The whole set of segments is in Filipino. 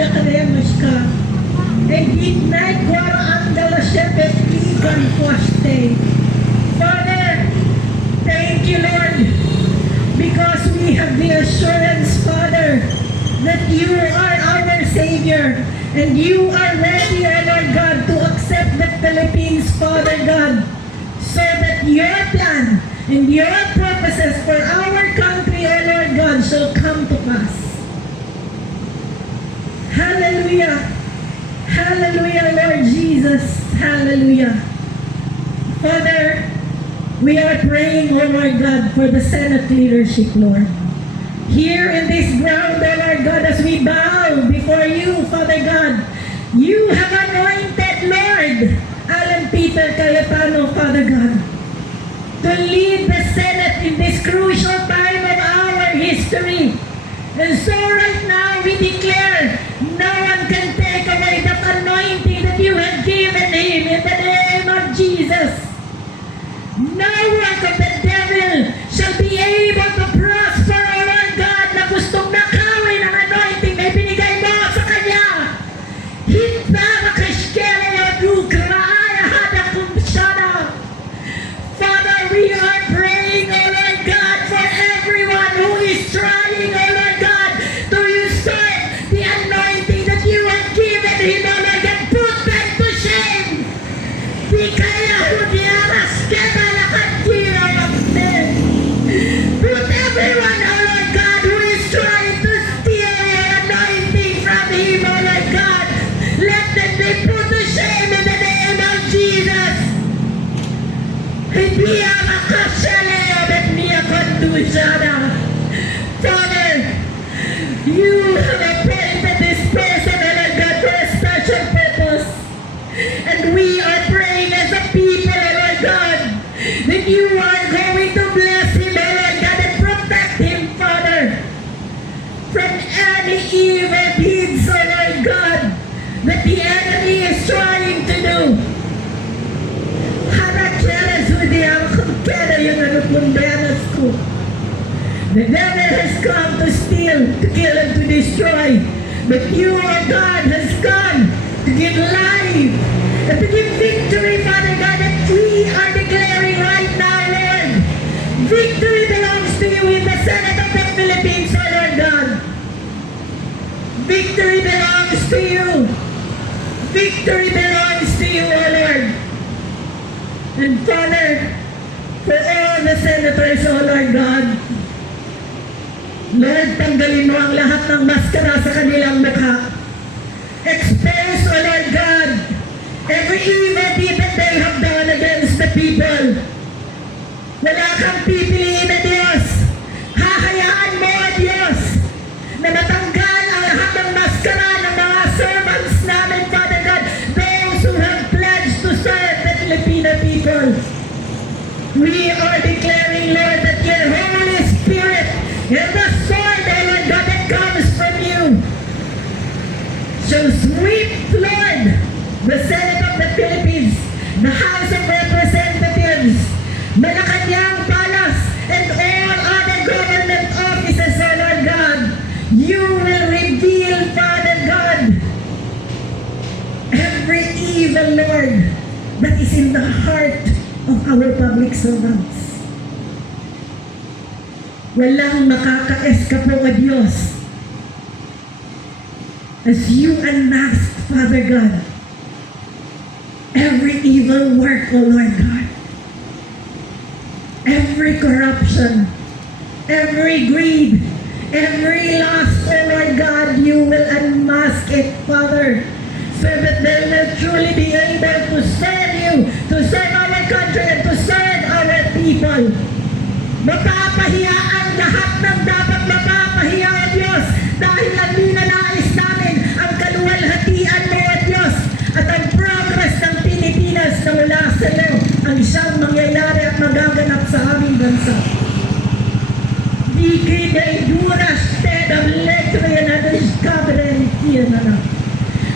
akademisk ka. And midnight gwara andala syepet ikan kwaste. Father, thank you, Lord, because we have the assurance, Father, that you are our Savior and you are ready, O Lord God, to accept the Philippines, Father God, so that your plan and your purposes for our country, O Lord God, shall come to pass. Hallelujah. Hallelujah, Lord Jesus. Hallelujah. Father, we are praying, O Lord God, for the Senate leadership, Lord. Here in this ground, O Lord God, as we bow before you, Father God, you have anointed, Lord, Alan Peter Cayetano, Father God, to lead the Senate in this crucial time of our history. And so right now, we declare, no one can take away that anointing that you have given him in the name of Jesus. No work of the devil shall be able to prosper, O Lord God, na gustong nakawin ang anointing na ibinigay mo sa kanya. Hinta makashkele o dukraya hada kumshana. Father, we are praying, O Lord God, for everyone who is trying, O Lord God, to usurp the anointing that you have given him, O Lord God. Put them to shame. Di kaya hudiaras keta lakatira wakten. Put everyone, O Lord God, who is trying to steal your anointing from him, O Lord God. Let them be put to shame in the name of Jesus. Hindi makashaleo at niya kondusana. Father, you have appointed this person, O Lord God, for a special purpose. And we are praying as a people, O Lord God, that you are going to bless him, O Lord God, and protect him, Father, from any evil deeds, O Lord God, that the enemy is trying to do. The devil has come to steal, to kill, and to destroy. But you, O God, has come to give life and to give victory, Father God, that we are declaring right now, Lord. Victory belongs to you in the Senate of the Philippines, O Lord God. Victory belongs to you. Victory belongs to you, O Lord. And Father, for all the senators, O Lord God, Lord, tanggalin mo ang lahat ng maskara sa kanilang mukha. Expose, O Lord God, every evil deed that they have done against the people. Wala kang pipiliin na Diyos. Hahayaan mo, O Diyos, na matanggal ang lahat ng maskara ng mga servants namin, Father God, those who have pledged to serve the Filipino people. We are declaring, Lord, that your Holy Spirit and the sword, O Lord God, that comes from you shall sweep, Lord, the Senate of the Philippines, the House of Representatives, Malacanang Palace, and all other government offices, O Lord God. You will reveal, Father God, every evil, Lord, that is in the heart of our public servants. Walang makaka-eskapo, O Diyos, as you unmask, Father God, every evil work, O Lord God, every corruption, every greed, every lust, O Lord God, you will unmask it, Father, so that they will truly be able to serve you, to serve our country, and to serve our people. Mapapahiya ang lahat ng dapat mapapahiya, O Diyos, dahil ang ninanais namin ang kaluwalhatian mo, O Diyos, at ang progress ng Pilipinas na mula sa iyo ang siyang mangyayari at magaganap sa aming bansa. Di kibay duras tedam letre na discovery na.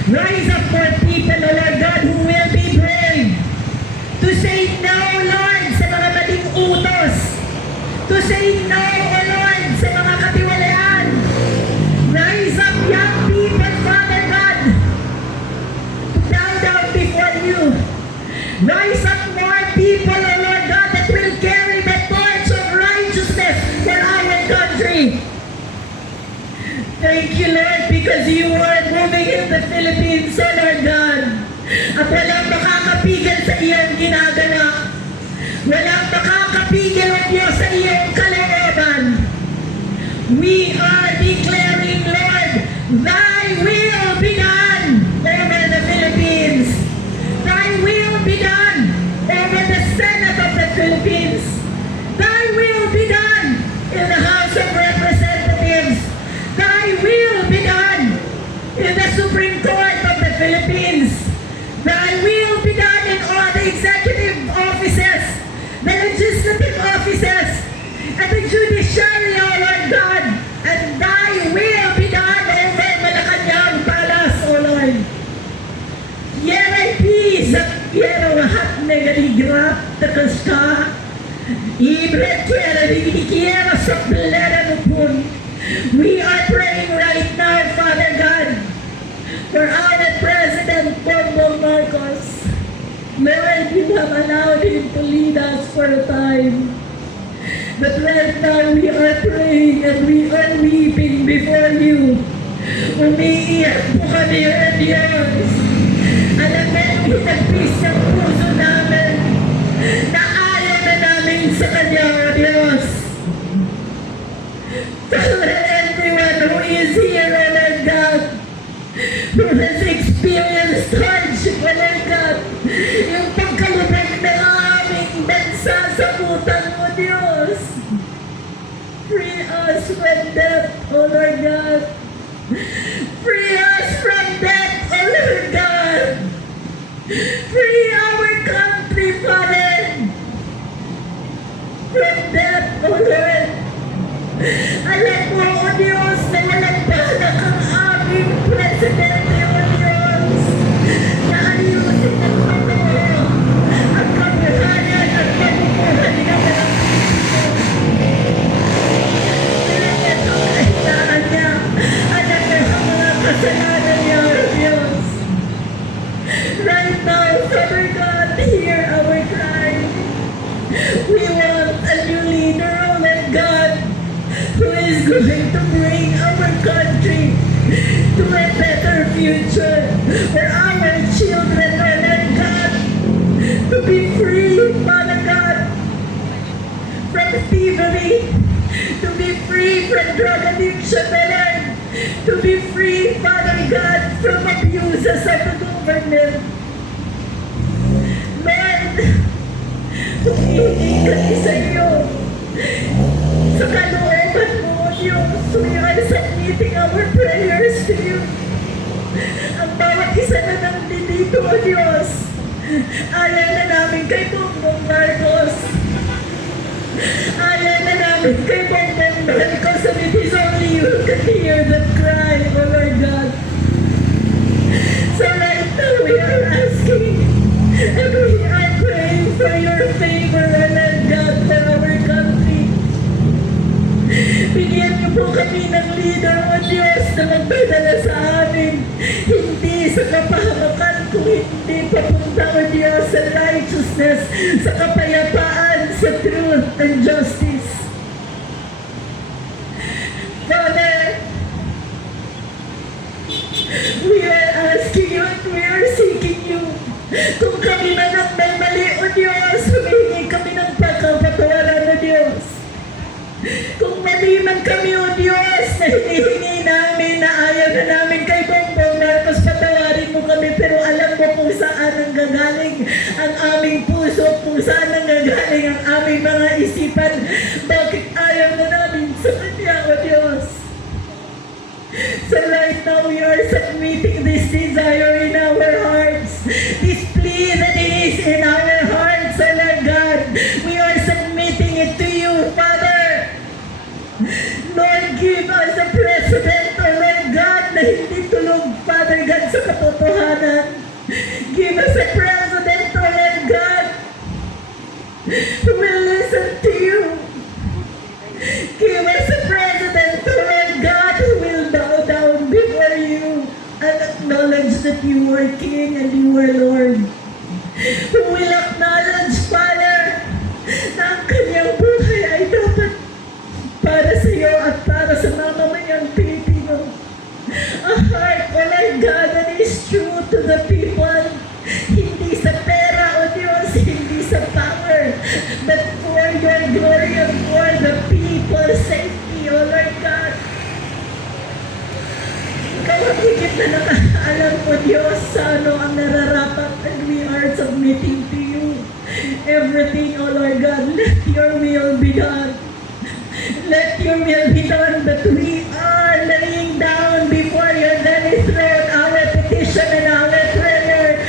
Rise up for people, O Lord God, who will be brave to say no, Lord, sa mga maling utos, to say no, O Lord, sa mga katiwalaan. Rise up, young people, Father Lord, because you are moving in the Philippines, O Lord God. At walang makakapigil sa iyong ginagawa. Walang makakapigil, O Diyos, sa iyong kalooban. We are declaring, Lord, Thy will be done over the Philippines. Thy will be done over the Senate of the Philippines. Thy will be done in the House of Representatives. Thy will be done in the Supreme Court of the Philippines. Thy will be done in all the executive offices, the legislative offices, and the judiciary, O Lord God. And Thy will be done over Malacanang Palace, O Lord. Yere peace at yere wahat negaligrap takasta. Ibret yere dikikiera sa plera nupun. We are praying right now, Father God, for our President Bongbong Marcos. Lord, you have allowed him to lead us for a time. But right now we are praying and we are weeping before you. Umiiyak po kami, O Diyos. Alam mo, hinagpis ng puso namin na ayaw na namin sa Kanya, O Diyos. For everyone who is here, O Lord God, who has experienced hardship, O Lord God, yung pagkalubog ng aming bansa sa utang, O Diyos. Free us from death, O Lord God. Free us from death, O Lord God. Free our country, Father, from death, O Lord. Alam mo, O Diyos, na walang balak ang aming presidente, O Diyos, na ayusin ang totoo, ang kabuhayan at pamumuhay ng mga kailangan niya. Alam mo ang mga kasalanan niya, O Diyos. Right now, Father God, hear our cry. We want a new leader, O Lord God, who is going to bring our country to a better future for our children, O Lord God, to be free, Father God, from thievery, to be free from drug addiction, O Lord, to be free, Father God, from abuses of the government. Lord, humihingi kami sa iyo sa kalooban mo, Diyos. We are submitting our prayers to you. Ang bawat isa na nandito, O Diyos, ayaw na namin kay Bongbong Marcos. Ayaw na namin kay Bongbong Marcos, and it is only you who can hear that cry, O Lord God. So right now we are asking and we are praying for your favor, O Lord God, for our country. Bigyan niyo po kami ng leader, O Diyos, na magdadala sa amin, hindi sa kapahamakan, kung hindi papunta, O Diyos, sa righteousness, sa kapayapaan, sa truth and justice. Father, we are asking you and we are seeking you. Kung kami man ang may mali, O Diyos, humihingi kami ng pagkapatawaran, O Diyos. Kung mali man kami, O Diyos, na hinihingi namin na ayaw na namin kay Bongbong Marcos, patawarin mo kami, pero alam mo kung saan ang gagaling ang aming puso, kung saan ang gagaling ang aming mga isipan. Bakit ayaw na namin sa Kanya, O Diyos? So right now we are submitting this desire in our hearts, this plea that it is in our hearts, O Lord God. We are submitting it to you, Father. Lord, give us a president, O Lord God, na hindi tulog, Father God, sa katotohanan. Give us a president, O Lord God, who will listen to you. Give us a president, O Lord God, who will bow down before you and acknowledge that you are King and you are Lord. Who will acknowledge, Father, na ang kanyang buhay ay dapat para sa iyo at para sa mamamayang Pilipino. to the people. Hindi sa pera, O Diyos, hindi sa power, but for your glory and for the people's safety, O Lord God. Ikaw ang higit na nakakaalam, O Diyos, sa ano ang nararapat, and we are submitting to you everything, O Lord God. Let your will be done. Let your will be done, that we are laying down before your very throne our petition and our prayer.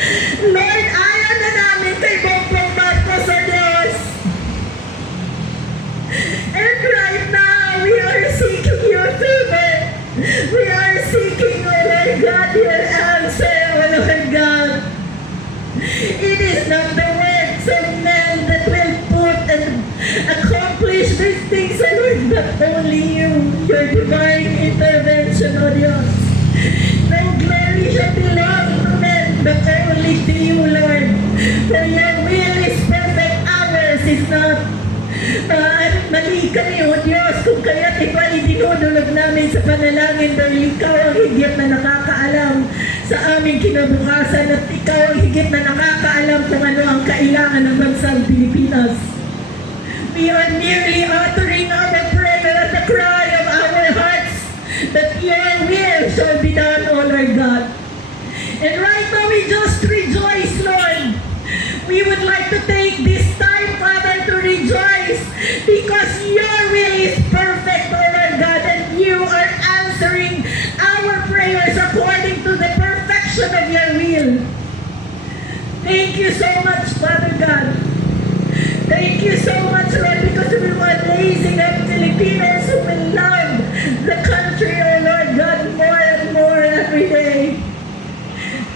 Lord, ayaw na namin kay Bongbong Marcos, O Diyos. And right now, we are seeking your favor. We are seeking, O Lord God, your answer, O Lord God. It is not the works of men that will put and accomplish these things, O Lord, but only you, your divine intervention, O Diyos. No glory shall belong to men, but only to you, Lord. For your will is perfect, ours is not. Mali kami, O Diyos, kung kaya't ito ay dinudulog namin sa panalangin dahil ikaw ang higit na nakakaalam sa aming kinabukasan at ikaw ang higit na nakakaalam kung ano ang kailangan ng bansang Pilipinas. We are merely uttering our prayer at the cry of our hearts that your will shall be done, O Lord God. And right now we just rejoice, Lord. We would like to take this time, Father, to rejoice because your will is perfect, O Lord God, and you are answering our prayers according to the perfection of your will. Thank you so much, Father God. Thank you so much, Lord, because we are raising up Filipinos who will love the country, O Lord God, more and more every day.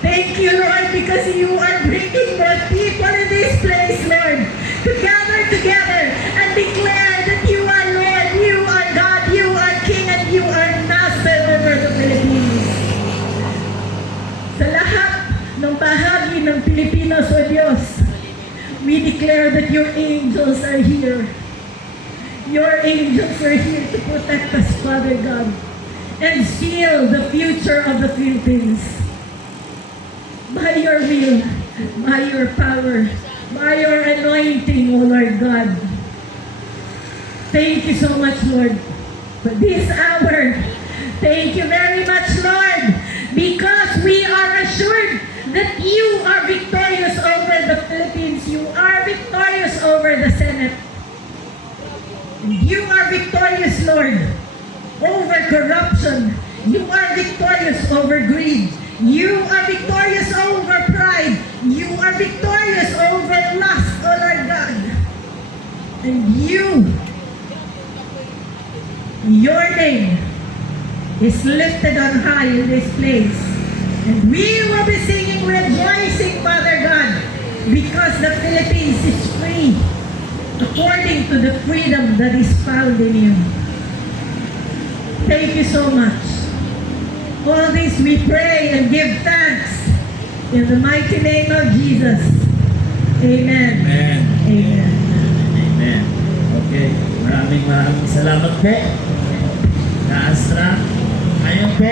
Thank you, Lord, because you are bringing more people in this place, Lord, to gather together and declare that you are Lord, you are God, you are King, and you are Master over the Philippines. Sa lahat ng bahagi ng Pilipinas, O Diyos, we declare that your angels are here. Your angels are here to protect us, Father God, and seal the future of the Philippines. By your will, by your power, by your anointing, O Lord God. Thank you so much, Lord, for this hour. Thank you very much, Lord, because we are assured that you are victorious over the Philippines. You are victorious over the Senate. You are victorious, Lord, over corruption. You are victorious over greed. You are victorious over pride. You are victorious over lust, O Lord God. And your name is lifted on high in this place. And we will be singing, rejoicing, Father God, because the Philippines is free according to the freedom that is found in you. Thank you so much. All this we pray and give thanks in the mighty name of Jesus. Amen. Amen. Amen. Amen. Okay. Maraming salamat po. Na Astra. Ngayon po,